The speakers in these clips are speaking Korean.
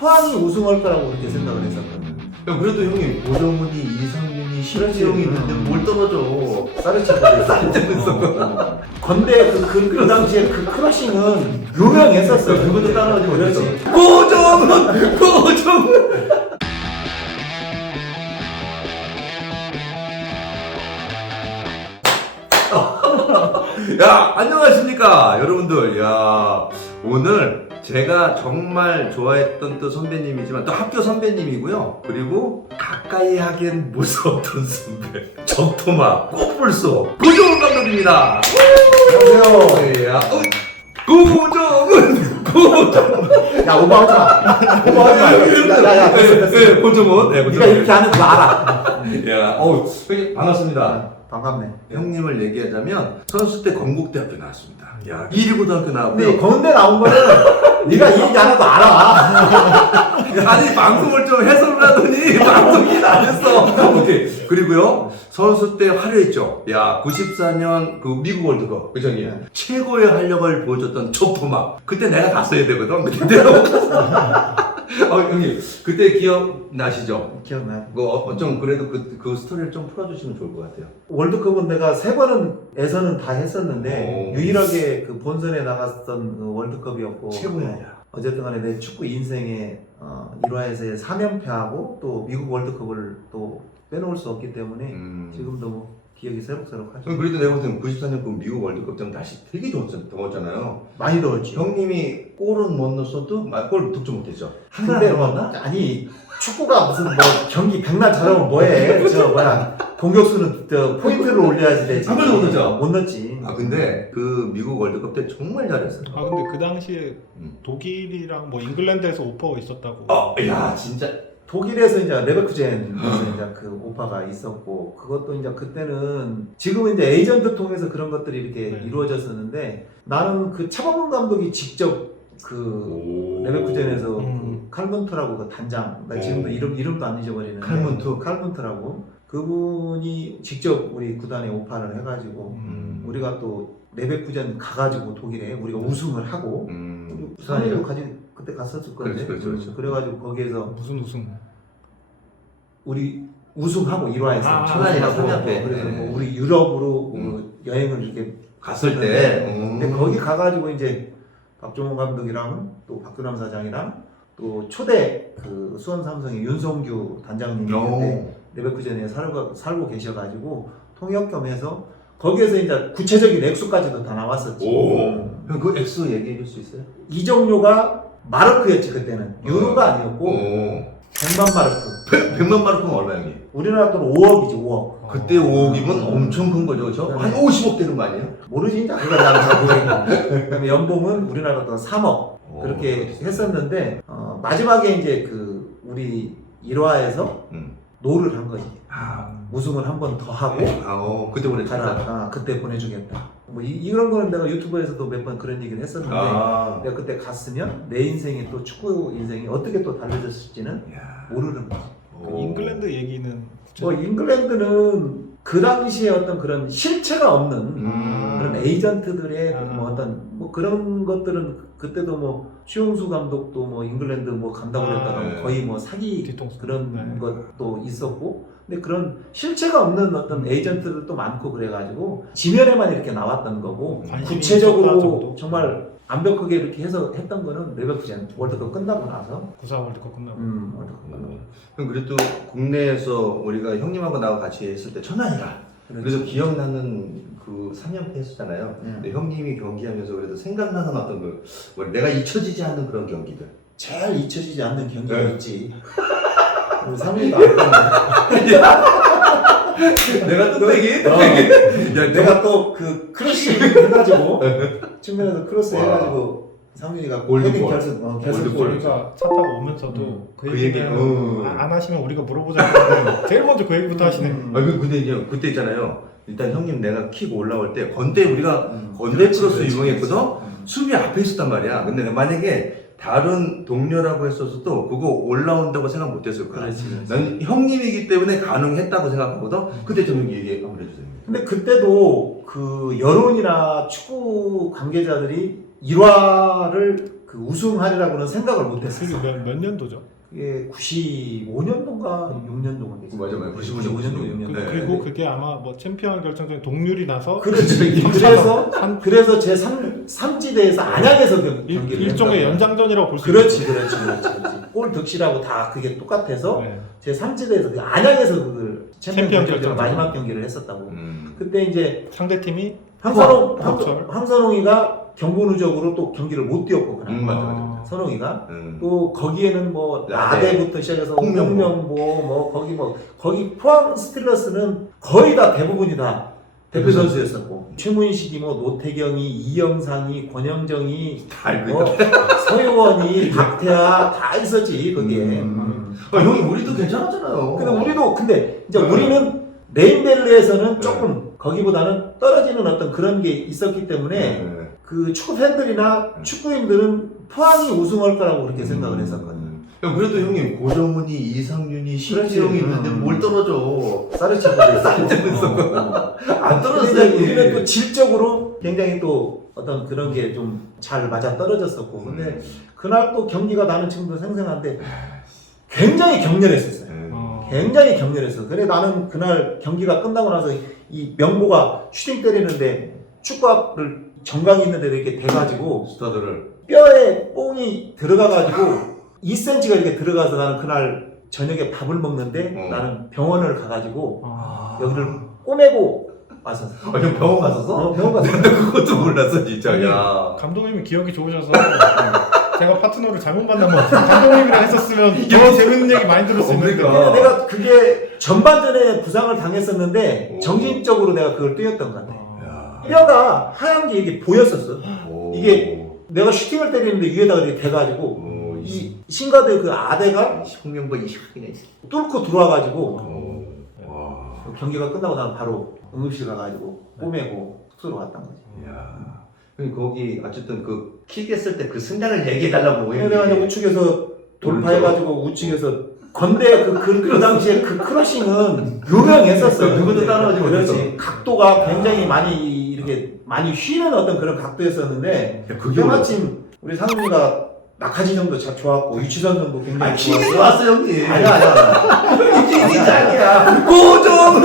포항이 우승할 거라고 그렇게 생각을 했었거든요. 야, 그래도 형님 오정훈이, 이상윤이, 신지영이 있는데 뭘 떨어져. 사르치고 있었고. 건대 그 당시에 그 크러싱은 유명했었어요. 누구도 따라하지 못했어. 그렇지. 고정훈. 야, 안녕하십니까 여러분들. 야, 오늘 제가 정말 좋아했던 또 선배님이지만 또 학교 선배님이고요. 그리고 가까이 하기엔 무서웠던 선배, 적토마 꽃불소 고정훈 감독입니다. 안녕하세요. 야, 고정훈. 야, 오버하지 마. 오버하지 마. 야, 네, 고정훈. 네, 네가 이렇게 하는 거 알아. 야, 형님 반갑습니다. 반갑네. 형님을 얘기하자면 선수 때 건국대학교 나왔습니다. 야, 이리고등학교 나왔고요. 근데 건대 나온 거는 네가 이 얘기 안 해도 알아. 아니 방송을 좀 해설을 하더니 방송이 안 했어. 오케이. 그리고요 선수 때 화려했죠. 야 94년 그 미국 월드컵 그죠 형님? 네. 최고의 활력을 보여줬던 초토마. 그때 내가 갔어야 되거든. 근데 내가 못 갔어. 형님 그때 기억 나시죠? 기억나요? 좀 그래도 그 스토리를 좀 풀어주시면 좋을 것 같아요. 월드컵은 내가 3번은 예선은 다 했었는데 오. 유일하게 그 본선에 나갔던 그 월드컵이었고 최고야. 어쨌든 간에 내 축구 인생의 1화에서의 3연패하고 또 미국 월드컵을 또 빼놓을 수 없기 때문에 지금도 뭐 기억이 새록새록하죠. 그래도 내가 볼 때는 94년 그 미국 월드컵 때는 날씨 되게 더웠잖아요. 많이 더웠지. 형님이 골은 못 넣었어도 골 득점 못했죠. 근데 아니 축구가 무슨 뭐 경기 백날 잘하면 뭐해? 저 뭐야 공격수는 포인트를 올려야지 되지. 한 번도 못 넣었죠? 못 넣었지. 근데 그 미국 월드컵 때 정말 잘했어요. 근데 그 당시에 독일이랑 뭐 잉글랜드에서 오퍼가 있었다고. 야 진짜. 독일에서 이제 레베쿠젠에서 이제 그 오파가 있었고 그것도 이제 그때는 지금은 이제 에이전트 통해서 그런 것들이 이렇게 네. 이루어졌었는데 나는 그 차범근 감독이 직접 그 레베쿠젠에서 그 칼문트라고 그 단장 나 지금도 이름도 안 잊어버리는데 칼문트라고 그분이 직접 우리 구단에 오파를 해가지고 우리가 또 레베쿠젠 가가지고 독일에 우리가 우승을 하고 부산에도 그때 갔었을 건데 그렇죠. 그래가지고 거기에서 무슨 우승? 우리 우승하고 1화에서 천안이랑 삼연패. 그래서 네. 뭐 우리 유럽으로 여행을 이렇게 갔을 때. 근데 거기 가가지고 이제 박종원 감독이랑 또 박규남 사장이랑 또 초대 그 수원 삼성의 윤성규 단장님이 레베쿠젠에 살고 계셔가지고 통역 겸해서 거기에서 이제 구체적인 액수까지도 다 나왔었지. 형 그 액수 얘기해 줄 수 있어요? 이정료가 마르크였지 그때는 유로가 아니었고 100만 마르크. 100만 마르크는 얼마 형님? 우리나라 돈 5억이지 5억. 그때 5억이면 엄청 큰 거죠, 그렇죠? 한 50억 되는 거 아니에요? 모르지 이제 그걸 나는 잘 모르겠고. 그다음에 연봉은 우리나라 돈 3억 그렇게 했었는데 마지막에 이제 그 우리 1화에서 노를 한 거지. 우승을 한 번 더 하고 그때 보냈다. 가라. 그때 보내주겠다. 뭐 이런 거는 내가 유튜브에서도 몇 번 그런 얘기를 했었는데 내가 그때 갔으면 내 인생이 또 축구 인생이 어떻게 또 달라졌을지는 모르는 거지. 그 잉글랜드 얘기는 뭐 잉글랜드는 그 당시에 어떤 그런 실체가 없는 그런 에이전트들의 뭐 어떤 뭐 그런 것들은 그때도 뭐 추용수 감독도 뭐 잉글랜드 뭐 간다고 그랬다가 거의 뭐 사기 뒤통수. 그런 것도 있었고 근데 그런 실체가 없는 어떤 에이전트들도 많고 그래가지고 지면에만 이렇게 나왔던 거고 관심이 구체적으로 있었다 정도? 정말 완벽하게 이렇게 해서 했던 거는 레베쿠젠 월드컵 끝나고 나서 94 월드컵 끝나고. 월드컵 끝나고 그럼 그래도 국내에서 우리가 형님하고 나하고 같이 했을 때 천안이라 그래서 기억나는 그 3연패 했었잖아요. 근데 형님이 경기하면서 그래도 생각나는 어떤 그 내가 잊혀지지 않는 그런 경기들. 잘 잊혀지지 않는 경기가 네. 있지. 우리 상민이가 알거든. 내가 뚝배기? 내가 또 그 크로스 해가지고 측면에서 크로스 해가지고 상민이가 골드볼. 헤딩 결승골. 저희가 차 타고 오면서도 그 얘기, 안 하시면 우리가 물어보자 했는데 제일 먼저 그 얘기부터 하시네. 근데 이제 그때 있잖아요. 일단 형님 내가 킥 올라올 때 건대 우리가 건대 크로스 유명했거든. 수비 앞에 있었단 말이야. 근데 만약에 다른 동료라고 했었어도 그거 올라온다고 생각 못했을 거야. 난 형님이기 때문에 가능했다고 생각하거든. 그때 좀 얘기 한번 해주세요. 근데 그때도 그 여론이나 축구 관계자들이 1화를 그 우승하리라고는 생각을 못했었어. 그게 몇 년도죠? 그게 95년도인가 6년도인가 맞아, 95년도 6년도. 네. 그리고 그게 아마 뭐 챔피언 결정전에 동률이 나서 그렇지. 그래서 제 3지대에서 안양에서 경기를 일종의 했다고. 연장전이라고 볼 수 그렇지. 골 득실하고 다 그게 똑같아서 네. 제 3지대에서 안양에서 그걸 챔피언 챔피언 결정 결정전. 마지막 경기를 했었다고. 그때 이제 상대팀이 황선홍, 황철. 황선홍이가 경고 누적으로 또 경기를 못 뛰었고 그날. 맞아. 선홍이가 또 거기에는 뭐 라데. 라데부터 시작해서 홍명보 뭐 거기 포항 스틸러스는 거의 다 대부분이 다 대표 선수였었고 최문식이 뭐 노태경이 이영상이 권영정이 다 알고 뭐 서유원이 박태하 다 있었지 거기에. 형이 우리도 괜찮았잖아요. 근데 이제 네. 우리는 네임밸리에서는 네. 조금 거기보다는 떨어지는 어떤 그런 게 있었기 때문에 그 축구 팬들이나 축구인들은 포항이 우승할 거라고 그렇게 생각을 했었거든요. 야, 그래도 형님 고정훈이, 이상윤이, 그렇지. 신기영이 있는데 뭘 떨어져? 사르치고 안 근데 떨어졌어요. 이제 우리는 또 질적으로 굉장히 또 어떤 그런 게 좀 잘 맞아 떨어졌었고 근데 그날 또 경기가 나는 지금도 생생한데 굉장히 격렬했었어요. 굉장히 격렬했어. 그래 나는 그날 경기가 끝나고 나서 이 명보가 슈팅 때리는데 축구를 정강이 있는데 이렇게 대가지고 스타들을 뼈에 뽕이 들어가가지고 2cm가 이렇게 들어가서 나는 그날 저녁에 밥을 먹는데 나는 병원을 가가지고 여기를 꼬매고 왔었어. 형 병원 갔었어? 병원 갔어. 그것도 몰랐어 진짜. 야. 감독님이 기억이 좋으셔서 제가 파트너를 잘못 만나면 감독님이랑 했었으면 더 재밌는 얘기 많이 들었을 텐데. 그러니까. 내가 그게 전반전에 부상을 당했었는데 정신적으로 내가 그걸 뛰었던 것 같아. 뼈가 하얀 게 이게 보였었어. 이게 내가 슈팅을 때리는데 위에다가 이렇게 대가지고 이 신가드 그 아대가 홍명보 이식이네. 뚫고 들어와가지고 경기가 끝나고 나는 바로 응급실 가가지고 꼬매고 숙소로 갔던 거지. 야. 거기 어쨌든 그 킥했을 때 그 순간을 얘기해 달라고. 내가 이제 우측에서 돌파해가지고 우측에서 건대 그 당시에 그 크러싱은 유명했었어요. 누구도 따라하지 그렇지. 못했어. 각도가 굉장히 많이 이렇게 많이 휘는 어떤 그런 각도였었는데 그게 마침 우리 상훈이가 낙하지 정도 좋았고 유치선 정도 굉장히 킥이 좋았어. 왔어 형님. 아니야. 킥이 짱이야. 고정.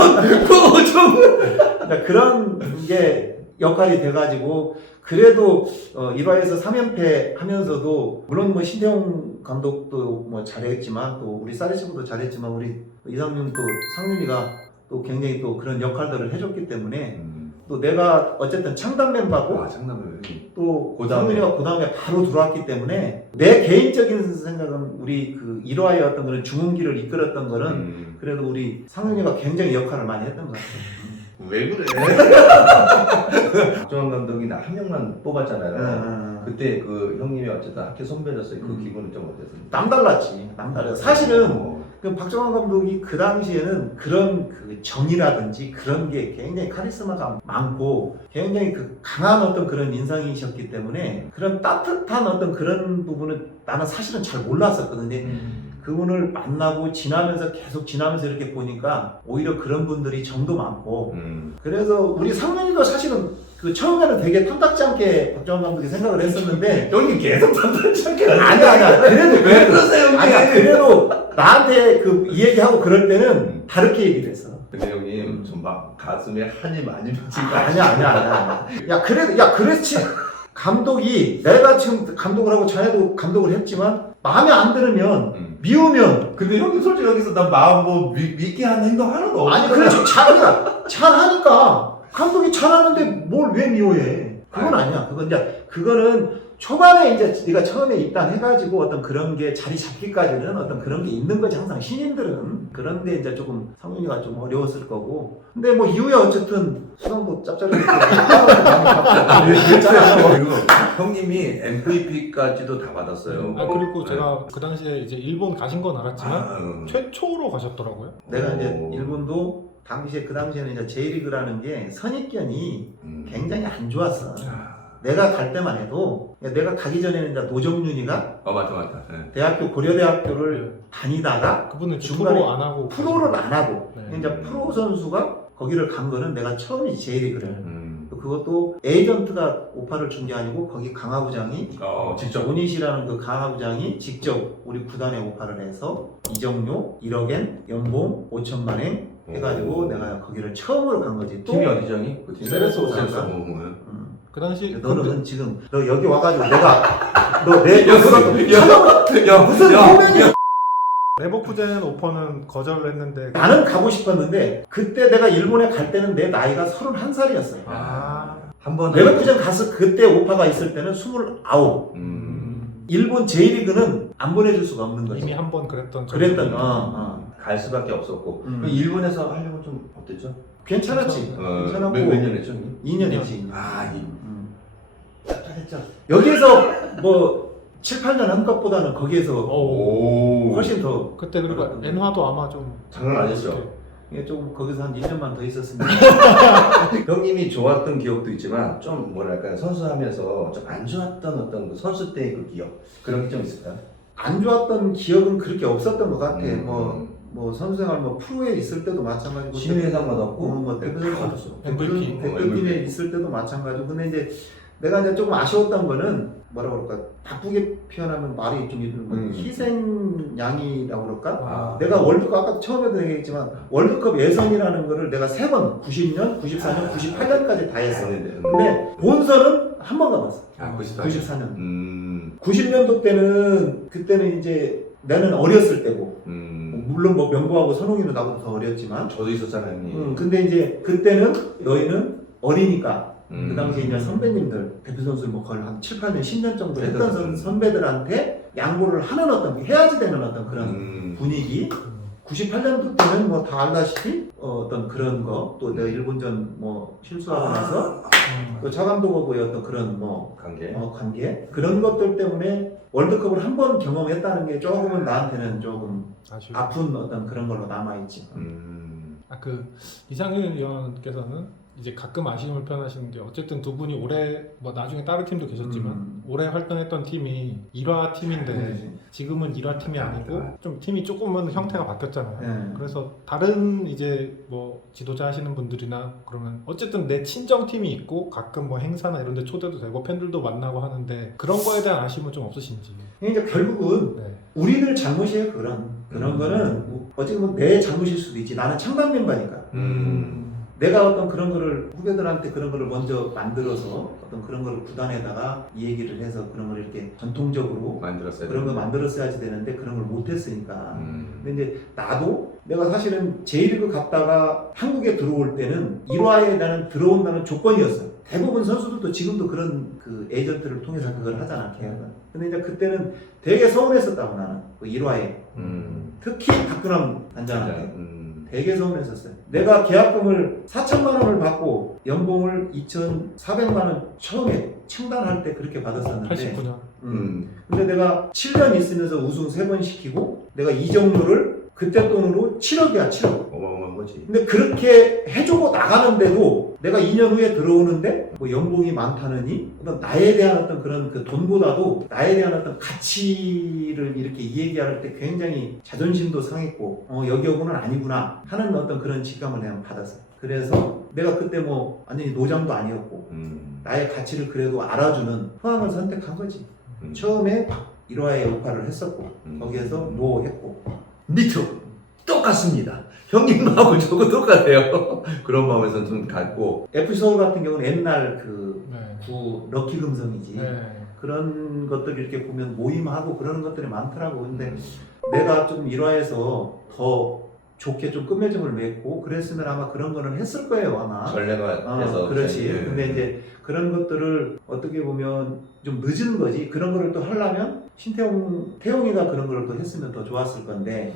그러니까 그런 게 역할이 돼가지고 그래도 1화에서 3연패 하면서도 물론 뭐 신태용 감독도 뭐 잘했지만 또 우리 사리치부도 잘했지만 우리 이상윤 또 상윤이가 또 굉장히 또 그런 역할들을 해줬기 때문에 또 내가 어쨌든 창단 멤버고 장난을. 또 그다음에. 상윤이가 그 다음에 바로 들어왔기 때문에 내 개인적인 생각은 우리 그 1화의 어떤 그런 중흥기를 이끌었던 거는 그래도 우리 상윤이가 굉장히 역할을 많이 했던 것 같아요. 왜 그래? 박정환 감독이 나 한 명만 뽑았잖아요. 그때 그 형님이 어쨌든 학교 선배였어요. 그 기분은 좀 어땠어요? 남달랐지. 남달랐어. 사실은 그 박정환 감독이 그 당시에는 그런 그 정이라든지 그런 게 굉장히 카리스마가 많고 굉장히 그 강한 어떤 그런 인상이셨기 때문에 그런 따뜻한 어떤 그런 부분은 나는 사실은 잘 몰랐었거든요. 그분을 만나고 계속 지나면서 이렇게 보니까 오히려 그런 분들이 정도 많고 그래서 우리 상민이도 사실은 그 처음에는 되게 탐탁지 않게 박정환 감독이 생각을 했었는데 형님 계속 탐탁지 않게 아니야 그래도 왜 그러세요 형님? 아니야 그래도 나한테 그 이 얘기하고 그럴 때는 다르게 얘기를 했어. 근데 형님 좀 막 가슴에 한이 많이 맺힌 거 아니야. 야 그렇지. 감독이 내가 지금 감독을 하고 전에도 감독을 했지만 마음에 안 들으면 미우면 근데 형님 솔직히 여기서 난 마음 뭐 믿게 하는 행동 하나도 없어. 아니 그렇지 잘하니까 감독이 잘하는데 뭘 왜 미워해? 그건 아니야. 그거는 초반에 이제 네가 처음에 입단해가지고 어떤 그런 게 자리 잡기까지는 어떤 그런 게 있는 거지 항상 신인들은. 그런데 이제 조금 상윤이가 좀 어려웠을 거고. 근데 뭐 이후에 어쨌든 수성도 짭짤하게 형님이 MVP까지도 다 받았어요. 그리고 제가 그 당시에 이제 일본 가신 건 알았지만 최초로 가셨더라고요. 내가 이제 일본도 그 당시에는 이제 J리그라는 게 선입견이 굉장히 안 좋았어. 내가 갈 때만 해도 내가 가기 전에는 이제 노정윤이가 맞다. 대학교 고려대학교를 다니다가 그분은 중간에 프로 안 하고 프로를 안 하고 네. 이제 프로 선수가 거기를 간 거는 내가 처음이지 J리그를. 그것도 에이전트가 오파를 준 게 아니고 거기 강화부장이 직접. 오닛이라는 그 강화부장이 직접 우리 구단에 오파를 해서 이적료 1억엔 연봉 5천만 엔 해가지고 내가 거기를 처음으로 간 거지. 또 팀이 어디죠, 형님? 그 팀. 세레소사인가? 그 당시 너는 지금 너 여기 와가지고 내가 너내 무슨 레버쿠젠 오퍼는 거절을 했는데 나는 가고 싶었는데 그때 내가 일본에 갈 때는 내 나이가 31살이었어요. 한번 레버쿠젠 가서 그때 오파가 있을 때는 29. 일본 J리그는 안 보내줄 수가 없는 거지. 이미 한 번 그랬던 그랬던 적이 갈 수밖에 없었고. 그럼 일본에서 하려면 좀 어땠죠? 괜찮았지. 괜찮았고 몇 년 했죠, 형님? 2년 했지. 짭짤했죠. 여기에서 뭐 7, 8년 한 것보다는 거기에서 오. 훨씬 더 그때 그리고 그렇군요. 엔화도 아마 좀 장난 아니었죠. 이게 좀 거기서 한 1년만 더 있었으면 형님이 좋았던 기억도 있지만 좀 뭐랄까요, 선수하면서 좀 안 좋았던 어떤 그 선수 때의 그 기억 그런 게 좀 있을까요? 안 좋았던 기억은 그렇게 없었던 것 같아. 뭐 선수생활 뭐 프로에 있을 때도 마찬가지고 신인상 받았고 뭐 MVP. 대표팀에 있을 때도 마찬가지고. 근데 이제 내가 이제 조금 아쉬웠던 거는 뭐라 그럴까, 바쁘게 표현하면 말이 좀 희생양이라고 그럴까? 내가 월드컵 아까 처음에도 얘기했지만 월드컵 예선이라는 거를 내가 3번 90년, 94년, 98년까지 다 했어. 근데 본선은 한 번 가봤어. 94년. 90년도 때는 그때는 이제 나는 어렸을 때고 물론 뭐 명보하고 선홍이는 나보다 더 어렸지만 저도 있었잖아요, 형님. 근데 이제 그때는 너희는 어리니까 그 당시에 이제 선배님들, 대표 선수를 뭐 거의 한 7, 8년, 10년 정도 했던 선배들한테 양보를 하는 어떤, 해야지 되는 어떤 그런 분위기. 98년도 때는 뭐 다 알다시피 어떤 그런 거, 또 내가 일본전 뭐 실수하고 나서 또 차감독하고의 어떤 그런 뭐 관계 그런 것들 때문에 월드컵을 한 번 경험했다는 게 조금은 나한테는 조금 아픈 어떤 그런 걸로 남아있지. 그 이상현 위원께서는 이제 가끔 아쉬움을 표현하시는 게, 어쨌든 두 분이 올해 뭐 나중에 다른 팀도 계셨지만 올해 활동했던 팀이 1화 팀인데 지금은 1화 팀이 아니고 좀 팀이 조금은 형태가 바뀌었잖아요. 그래서 다른 이제 뭐 지도자 하시는 분들이나 그러면 어쨌든 내 친정 팀이 있고 가끔 뭐 행사나 이런 데 초대도 되고 팬들도 만나고 하는데 그런 거에 대한 아쉬움은 좀 없으신지. 이제 결국은 우리들 잘못이에요. 그런 거는 어찌 보면 내 잘못일 수도 있지. 나는 창단 멤버니까. 내가 어떤 그런 거를 후배들한테 그런 거를 먼저 만들어서 어떤 그런 거를 구단에다가 이 얘기를 해서 그런 걸 이렇게 전통적으로 그런 거 만들었어야지 되는데 그런 걸 못했으니까. 근데 이제 나도 내가 사실은 J리그 갔다가 한국에 들어올 때는 1화에 나는 들어온다는 조건이었어요. 대부분 선수들도 지금도 그런 그 에이전트를 통해서 그걸 하잖아, 계약은. 근데 이제 그때는 되게 서운했었다고, 나는 그 1화에. 특히 박근홍 단장한테. 되게 서운했었어요. 내가 계약금을 4천만 원을 받고 연봉을 2,400만 원 처음에 창단할 때 그렇게 받았었는데 89년. 근데 내가 7년 있으면서 우승 3번 시키고 내가 이적료를 그때 돈으로 7억이야, 7억. 어마어마한 거지. 근데 그렇게 해주고 나가는데도 내가 2년 후에 들어오는데 뭐 연봉이 많다느니 어떤 나에 대한 어떤 그런 그 돈보다도 나에 대한 어떤 가치를 이렇게 얘기할 때 굉장히 자존심도 상했고 여기하고는 아니구나 하는 어떤 그런 직감을 내가 받았어요. 그래서 내가 그때 뭐 완전히 노장도 아니었고 나의 가치를 그래도 알아주는 포항을 선택한 거지. 처음에 1화에 오파를 했었고 거기에서 노 했고 미투 똑같습니다. 형님하고 저거 똑같아요. 그런 마음에서 좀 갖고. FC 서울 같은 경우는 옛날 구 럭키 금성이지. 그런 것들 이렇게 보면 모임하고 그런 것들이 많더라고. 근데 내가 좀 1화에서 더 좋게 좀 끝맺음을 맺고 그랬으면 아마 그런 거는 했을 거예요, 아마. 전례가 돼서. 그렇지. 근데 이제 그런 것들을 어떻게 보면 좀 늦은 거지. 그런 거를 또 하려면 태용이가 그런 걸 또 했으면 더 좋았을 건데,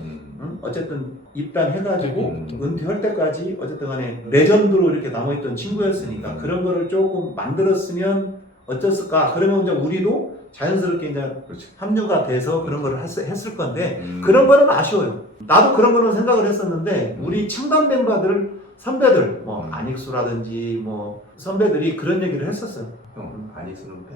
어쨌든 입단해가지고 은퇴할 때까지 어쨌든 간에 레전드로 이렇게 남아있던 친구였으니까 그런 거를 조금 만들었으면 어쩌을까. 그러면 이제 우리도 자연스럽게 이제 합류가 돼서 그런 걸 했을 건데, 그런 거는 아쉬워요. 나도 그런 거는 생각을 했었는데, 우리 창단 멤버들, 선배들, 뭐, 안익수라든지, 뭐, 선배들이 그런 얘기를 했었어요. 형, 안익수는 빼.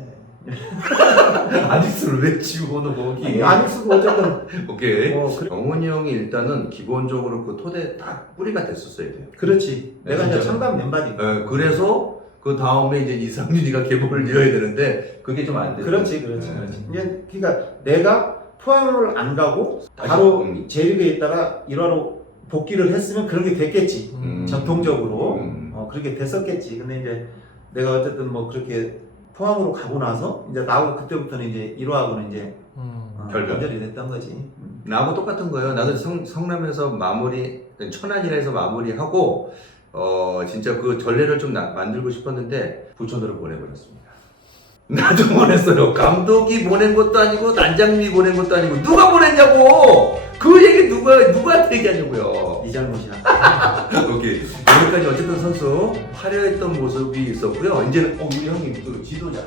안익수를 왜 지우고는 거기? 안익수도 어쨌든. 오케이. 정훈이 형이 일단은 기본적으로 그 토대 딱 뿌리가 됐었어야 돼요. 그렇지. 내가 이제 창단 멤버니까. 그래서 그 다음에 이제 이상윤이가 계보를 이어야 되는데 그게 좀 안 돼. 그렇지. 이제 그러니까 내가 포항을 안 가고 바로 J리그에 있다가 1화로 복귀를 했으면 그런 게 됐겠지. 전통적으로 그렇게 됐었겠지. 근데 이제 내가 어쨌든 뭐 그렇게 포항으로 가고 나서 이제 나하고 그때부터는 이제 1화하고는 이제 결별이 됐던 거지. 나하고 똑같은 거예요. 나도 성남에서 마무리, 천안이라서 마무리하고 진짜 그 전례를 좀 만들고 싶었는데 부천으로 보내버렸습니다. 나도 보냈어요. 감독이 보낸 것도 아니고 단장님이 보낸 것도 아니고 누가 보냈냐고. 그 얘기 누구한테 얘기하냐고요. 네 잘못이야. 오케이. 여기까지 어쨌든 선수 화려했던 모습이 있었고요. 이제는 우리 형님 또 지도자.